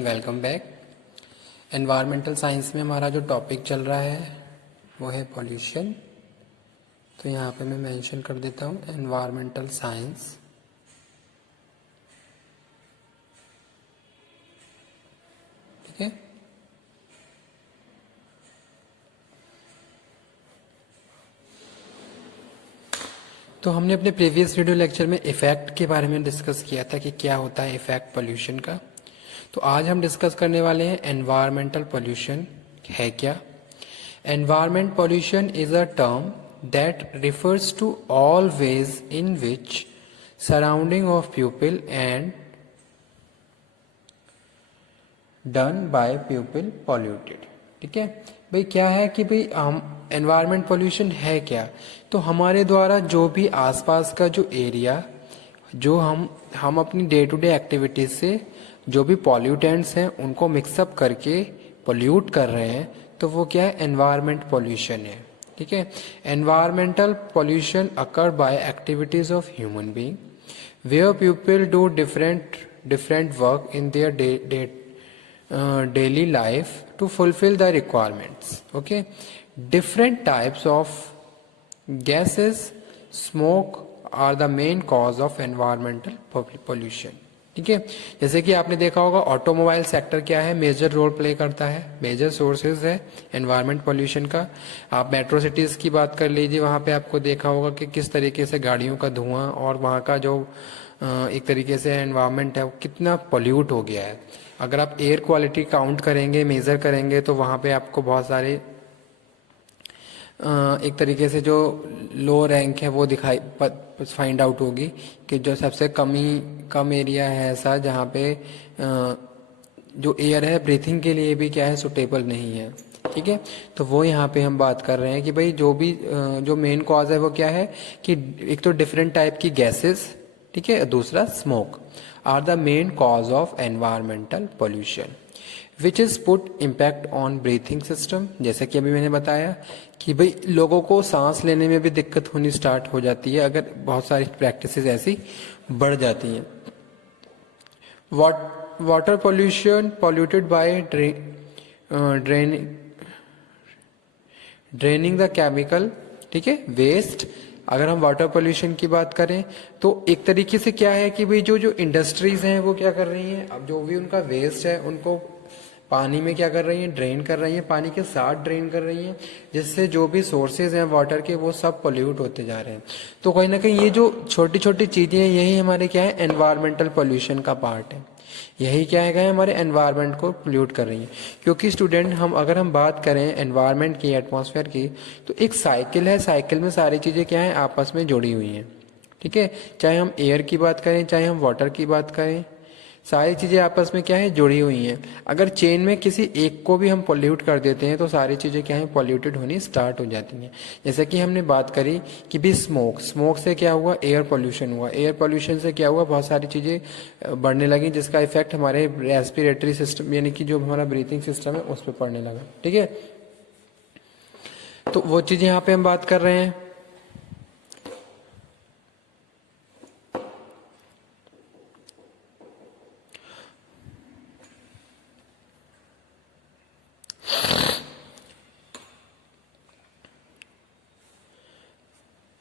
Welcome back. Environmental science में हमारा जो टॉपिक चल रहा है वो है पॉल्यूशन। तो यहाँ पे मैं मेंशन कर देता हूँ एनवायरमेंटल साइंस। ठीक है, तो हमने अपने प्रीवियस वीडियो लेक्चर में इफेक्ट के बारे में डिस्कस किया था कि क्या होता है इफेक्ट पॉल्यूशन का। तो आज हम डिस्कस करने वाले हैं एनवायरमेंटल पॉल्यूशन है क्या। Environment pollution is a term that refers to all ways in which surrounding of people and done by people polluted। ठीक है भाई, क्या है कि भाई हम एनवायरमेंट पोल्यूशन है क्या, तो हमारे द्वारा जो भी आसपास का जो एरिया जो हम अपनी डे टू डे एक्टिविटीज से जो भी पॉल्यूटेंट्स हैं उनको मिक्सअप करके पोल्यूट कर रहे हैं, तो वो क्या है, एनवायरमेंट पोल्यूशन है। ठीक है, environmental pollution occur by activities of human being where people do different work in their daily life to fulfill the requirements। okay, different types of gases, smoke are the main cause of environmental pollution। ठीक है, जैसे कि आपने देखा होगा automobile sector क्या है, major role play करता है, मेजर सोर्सेज है एनवायरमेंट पोल्यूशन का। आप मेट्रो सिटीज की बात कर लीजिए, वहां पे आपको देखा होगा कि किस तरीके से गाड़ियों का धुआं और वहां का जो एक तरीके से एनवायरमेंट है वो कितना पोल्यूट हो गया है। अगर आप एयर क्वालिटी काउंट करेंगे, मेजर करेंगे, तो वहां पे आपको बहुत सारे एक तरीके से जो लो रैंक है वो दिखाई फाइंड आउट होगी कि जो सबसे कम एरिया है ऐसा जहाँ पे जो एयर है ब्रीथिंग के लिए भी क्या है, सुटेबल नहीं है। ठीक है, तो वो यहाँ पे हम बात कर रहे हैं कि भाई जो भी जो मेन कॉज है वो क्या है कि एक तो डिफरेंट टाइप की गैसेस, ठीक है, दूसरा smoke are the main cause of environmental pollution which is put impact on breathing system. जैसे कि अभी मैंने बताया कि भाई लोगों को सांस लेने में भी दिक्कत होनी स्टार्ट हो जाती है अगर बहुत सारी प्रैक्टिसेस ऐसी बढ़ जाती हैं। Water pollution polluted by draining the chemical, ठीक है, वेस्ट। अगर हम वाटर पोल्यूशन की बात करें तो एक तरीके से क्या है कि भाई जो इंडस्ट्रीज हैं वो क्या कर रही हैं, अब जो भी उनका वेस्ट है उनको पानी में क्या कर रही हैं, ड्रेन कर रही हैं, पानी के साथ ड्रेन कर रही हैं, जिससे जो भी सोर्सेज हैं वाटर के वो सब पोल्यूट होते जा रहे हैं। तो कहीं ना कहीं ये जो छोटी छोटी चीजें हैं यही हमारे क्या है, एनवायरमेंटल पोल्यूशन का पार्ट है। यही क्या है, हमारे एनवायरनमेंट को पोल्यूट कर रही है। क्योंकि स्टूडेंट अगर हम बात करें एनवायरनमेंट की, एटमॉस्फेयर की, तो एक साइकिल है, साइकिल में सारी चीजें क्या है, आपस में जुड़ी हुई हैं। ठीक है, चाहे हम एयर की बात करें, चाहे हम वाटर की बात करें, सारी चीजें आपस में क्या है, जुड़ी हुई हैं। अगर चेन में किसी एक को भी हम पोल्यूट कर देते हैं तो सारी चीजें क्या है, पोल्यूटेड होनी स्टार्ट हो जाती हैं। जैसे कि हमने बात करी कि भी स्मोक से क्या हुआ, एयर पोल्यूशन हुआ, एयर पोल्यूशन से क्या हुआ, बहुत सारी चीजें बढ़ने लगी जिसका इफेक्ट हमारे रेस्पिरेटरी सिस्टम यानी कि जो हमारा ब्रीथिंग सिस्टम है उस पर पड़ने लगा। ठीक है, तो वो चीजें यहाँ पे हम बात कर रहे हैं।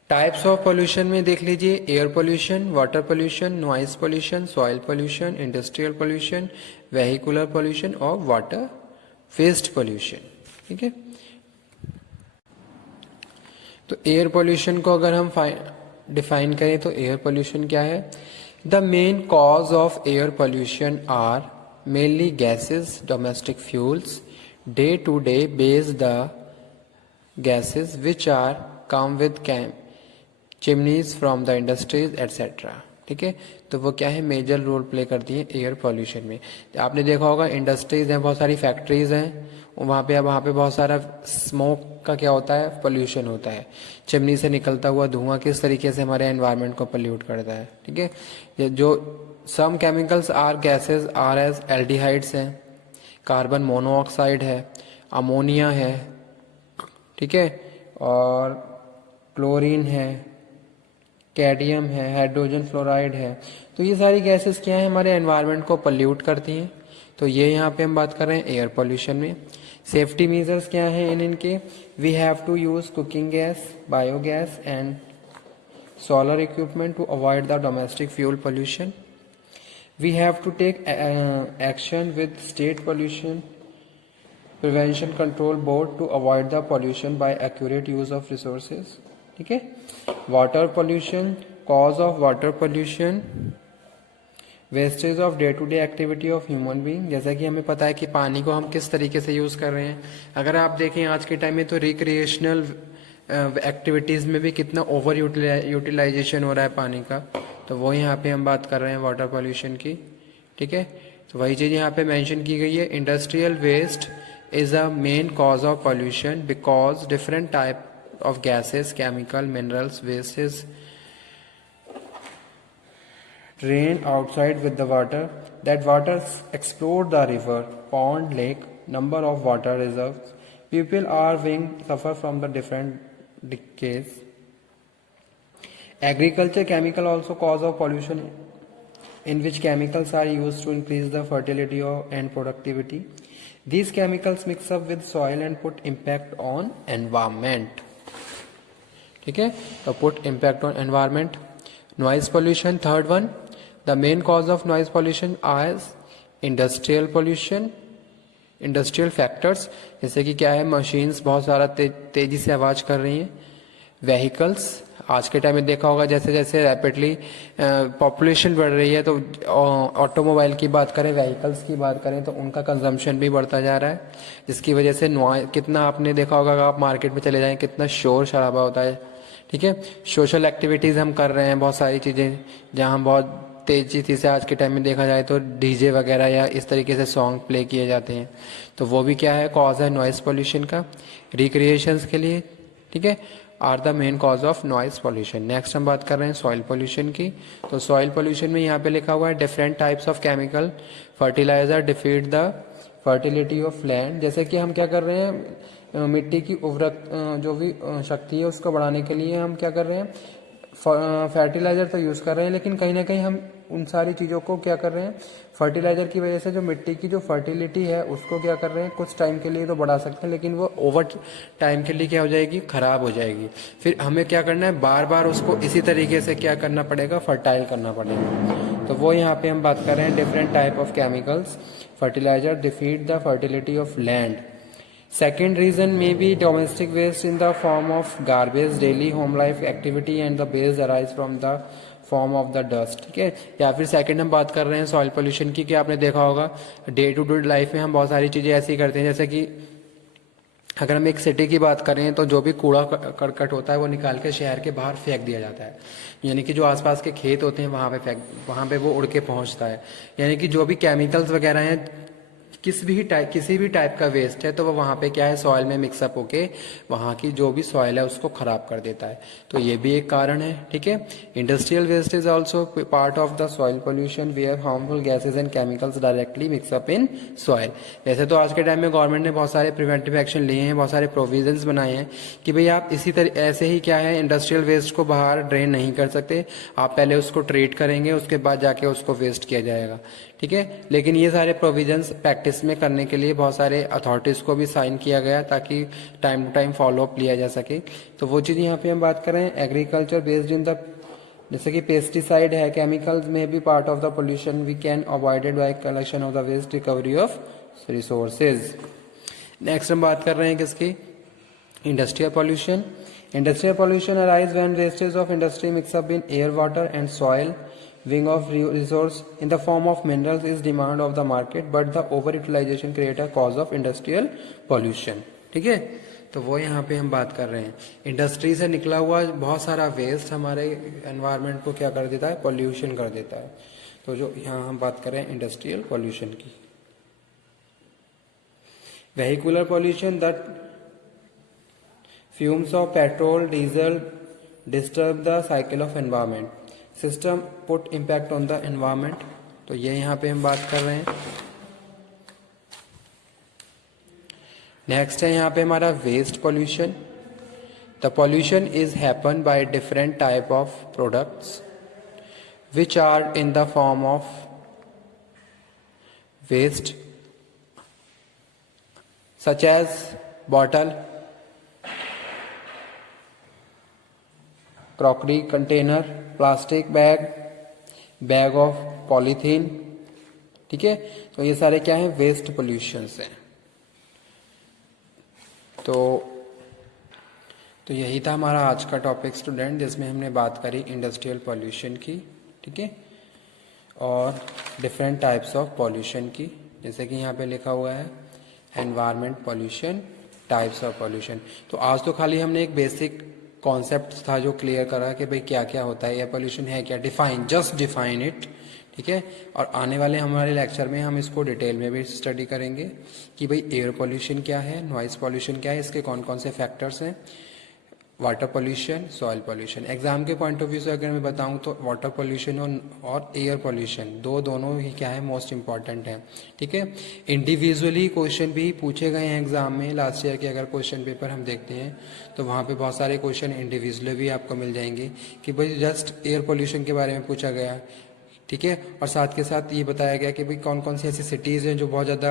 टाइप्स ऑफ पोल्यूशन में देख लीजिए, air pollution, water pollution, noise pollution, soil pollution, industrial pollution, vehicular pollution और वाटर वेस्ट पोल्यूशन। ठीक है, तो एयर पोल्यूशन को अगर हम डिफाइन करें तो एयर पोल्यूशन क्या है, the main cause of air pollution are mainly gases, domestic fuels, day to day based the gases which are come with chimneys from the industries etc। ठीक है, तो वो क्या है, मेजर रोल प्ले करती है एयर पोल्यूशन में। आपने देखा होगा इंडस्ट्रीज हैं, बहुत सारी फैक्ट्रीज हैं, वहाँ पे बहुत सारा स्मोक का क्या होता है, पोल्यूशन होता है। चिमनी से निकलता हुआ धुआं किस तरीके से हमारे एनवायरनमेंट को पोल्यूट करता है। ठीक है, ये जो some chemicals are gases are as aldehydes हैं, कार्बन मोनोऑक्साइड है, अमोनिया है, ठीक है, और क्लोरीन है, कैडमियम है, हाइड्रोजन फ्लोराइड है। तो ये सारी गैसेस क्या है, हमारे एनवायरनमेंट को पोल्यूट करती हैं। तो ये यहाँ पे हम बात कर रहे हैं एयर पोल्यूशन में। सेफ्टी मेजर्स क्या हैं इनके? We have to use cooking gas, biogas and solar equipment to avoid the domestic fuel pollution. We have to take action with state pollution prevention control board to avoid the pollution by accurate use of resources. ठीक है। Water pollution, cause of water pollution, wastage of day to day activity of human being. जैसा कि हमें पता है कि पानी को हम किस तरीके से यूज कर रहे हैं। अगर आप देखें आज के टाइम में तो रिक्रिएशनल एक्टिविटीज में भी कितना ओवर यूटिलाइजेशन हो रहा है पानी का, तो वो यहाँ पे हम बात कर रहे हैं वाटर पोल्यूशन की। ठीक है। तो वही चीज यहाँ पे मेंशन की गई है। Industrial waste is a main cause of pollution because different type of gases, chemical, minerals, wastes drain outside with the water. That water explode the river, pond, lake, number of water reserves. People are being suffer from the different decays. Agriculture chemical also cause of pollution, in which chemicals are used to increase the fertility and productivity. These chemicals mix up with soil and put impact on environment. ठीक है। तो put impact on environment. Noise pollution, third one. The main cause of noise pollution is industrial pollution. Industrial factors, जैसे कि क्या है, machines बहुत सारा तेजी से आवाज कर रही हैं। व्हीकल्स, आज के टाइम में देखा होगा जैसे जैसे रैपिडली पॉपुलेशन बढ़ रही है, तो ऑटोमोबाइल की बात करें, व्हीकल्स की बात करें, तो उनका कंजम्पशन भी बढ़ता जा रहा है, जिसकी वजह से कितना आपने देखा होगा कि आप मार्केट में चले जाएं कितना शोर शराबा होता है। ठीक है। सोशल एक्टिविटीज़ हम कर रहे हैं, बहुत सारी चीज़ें जहाँ बहुत तेजी से आज के टाइम में देखा जाए तो डीजे वगैरह या इस तरीके से सॉन्ग प्ले किए जाते हैं, तो वो भी क्या है, कॉज है नॉइस पोल्यूशन का। रिक्रिएशंस के लिए, ठीक है, are the main cause of noise pollution. Next हम बात कर रहे हैं सॉइल पोल्यूशन की। तो सॉइल पोल्यूशन में यहाँ पे लिखा हुआ है different types of chemical fertilizer defeat the fertility of land. जैसे कि हम क्या कर रहे हैं, मिट्टी की उर्वरक जो भी शक्ति है उसको बढ़ाने के लिए हम क्या कर रहे हैं, फर्टिलाइजर तो यूज कर रहे हैं, लेकिन कहीं ना कहीं हम उन सारी चीजों को क्या कर रहे हैं, फर्टिलाइजर की वजह से जो मिट्टी की जो फर्टिलिटी है उसको क्या कर रहे हैं, कुछ टाइम के लिए तो बढ़ा सकते हैं, लेकिन वो ओवर टाइम के लिए क्या हो जाएगी, खराब हो जाएगी। फिर हमें क्या करना है, बार बार उसको इसी तरीके से क्या करना पड़ेगा, फर्टाइल करना पड़ेगा। तो वो यहाँ पे हम बात कर रहे हैं different type of chemicals fertilizer defeat the fertility of land. Second reason may be domestic waste in the form of garbage, daily home life activity and the waste arise from the form of the dust। ठीक है। या फिर second हम बात कर रहे हैं soil pollution की, कि आपने देखा होगा डे टू डे लाइफ में हम बहुत सारी चीजें ऐसी करते हैं, जैसे कि अगर हम एक सिटी की बात करें तो जो भी कूड़ा करकट होता है वो निकाल के शहर के बाहर फेंक दिया जाता है, यानी कि जो आसपास के खेत होते हैं वहां पे वो उड़ के पहुंचता है। यानी कि जो भी केमिकल्स वगैरह हैं, किसी भी टाइप का वेस्ट है, तो वो वहाँ पे क्या है, सॉइल में मिक्सअप होके वहाँ की जो भी सॉइल है उसको खराब कर देता है। तो ये भी एक कारण है। ठीक है। Industrial waste is also part of the soil pollution where harmful gases and chemicals directly mix up in soil. जैसे तो आज के टाइम में गवर्नमेंट ने बहुत सारे प्रिवेंटिव एक्शन लिए हैं, बहुत सारे प्रोविजंस बनाए हैं कि भाई आप इसी तरह ऐसे ही क्या है, इंडस्ट्रियल वेस्ट को बाहर ड्रेन नहीं कर सकते, आप पहले उसको ट्रीट करेंगे, उसके बाद जाके उसको वेस्ट किया जाएगा। ठीक है। लेकिन ये सारे प्रोविजंस प्रैक्टिस में करने के लिए बहुत सारे अथॉरिटीज को भी साइन किया गया ताकि time to time follow up लिया जा सके। तो वो चीज यहाँ पे हम बात कर रहे हैं एग्रीकल्चर बेस्ड इन द, जैसे कि पेस्टिसाइड है, केमिकल्स में भी part of the pollution we can avoided by collection of the waste, recovery of resources. Next हम बात कर रहे हैं किसकी, industrial pollution. Industrial pollution arise when wastage of industry mix up in air, water and soil wing of resource in the form of minerals is demand of the market, but the overutilization create a cause of industrial pollution। ठीक है। तो वो यहाँ पे हम बात कर रहे हैं, इंडस्ट्री से निकला हुआ बहुत सारा वेस्ट हमारे एनवायरनमेंट को क्या कर देता है, पोल्यूशन कर देता है। तो जो यहाँ हम बात कर रहे हैं इंडस्ट्रियल पोल्यूशन की। vehicular pollution, that fumes of petrol, diesel disturb the cycle of environment, system put impact on the environment. तो ये यहाँ पे हम बात कर रहे हैं। नेक्स्ट है यहाँ पे हमारा waste pollution. The pollution is happen by different type of products which are in the form of waste such as bottle, crockery container, plastic bag, bag of polythene. ठीक है, तो ये सारे क्या है, वेस्ट पोल्यूशंस हैं। तो यही था हमारा आज का टॉपिक स्टूडेंट, जिसमें हमने बात करी इंडस्ट्रियल पॉल्यूशन की। ठीक है, और डिफरेंट टाइप्स ऑफ पॉल्यूशन की, जैसे कि यहाँ पे लिखा हुआ है environment pollution, types of pollution. तो आज तो खाली हमने एक बेसिक कॉन्सेप्ट था जो क्लियर करा कि भाई क्या क्या होता है, एयर पॉल्यूशन है क्या, डिफाइन, जस्ट डिफाइन इट। ठीक है, और आने वाले हमारे लेक्चर में हम इसको डिटेल में भी स्टडी करेंगे कि भाई एयर पॉल्यूशन क्या है, नॉइज पॉल्यूशन क्या है, इसके कौन कौन से फैक्टर्स हैं, water pollution, soil pollution. Exam के पॉइंट ऑफ व्यू से अगर मैं बताऊं तो वाटर पोल्यूशन और एयर पोल्यूशन दोनों ही क्या है, मोस्ट इंपॉर्टेंट है। ठीक है, इंडिविजुअली क्वेश्चन भी पूछे गए हैं एग्जाम में। लास्ट ईयर के अगर क्वेश्चन पेपर हम देखते हैं तो वहाँ पे बहुत सारे क्वेश्चन इंडिविजुअली भी आपको मिल जाएंगे कि भाई जस्ट एयर पोल्यूशन के बारे में पूछा गया। ठीक है, और साथ के साथ ये बताया गया कि भाई कौन कौन सी ऐसी सिटीज़ हैं जो बहुत ज़्यादा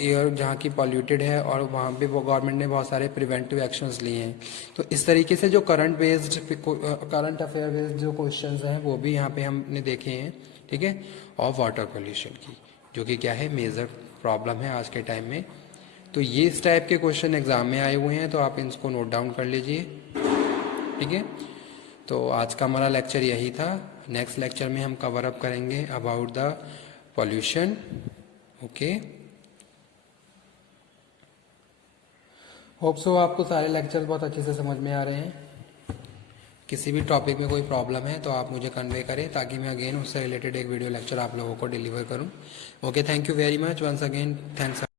एयर जहाँ की पॉल्यूटेड है, और वहाँ पे वो गवर्नमेंट ने बहुत सारे प्रिवेंटिव एक्शंस लिए हैं। तो इस तरीके से जो करंट अफेयर बेस्ड जो क्वेश्चंस हैं वो भी यहाँ पे हमने देखे हैं। ठीक है, और वाटर पोल्यूशन की, जो कि क्या है, मेजर प्रॉब्लम है आज के टाइम में। तो ये इस टाइप के क्वेश्चन एग्जाम में आए हुए हैं, तो आप इसको नोट डाउन कर लीजिए। ठीक है, तो आज का हमारा लेक्चर यही था। नेक्स्ट लेक्चर में हम कवर अप करेंगे about the pollution. Okay, hope so आपको सारे लेक्चर्स बहुत अच्छे से समझ में आ रहे हैं। किसी भी टॉपिक में कोई प्रॉब्लम है तो आप मुझे कन्वे करें, ताकि मैं अगेन उससे रिलेटेड एक वीडियो लेक्चर आप लोगों को डिलीवर करूं। Okay, thank you very much once again, thanks.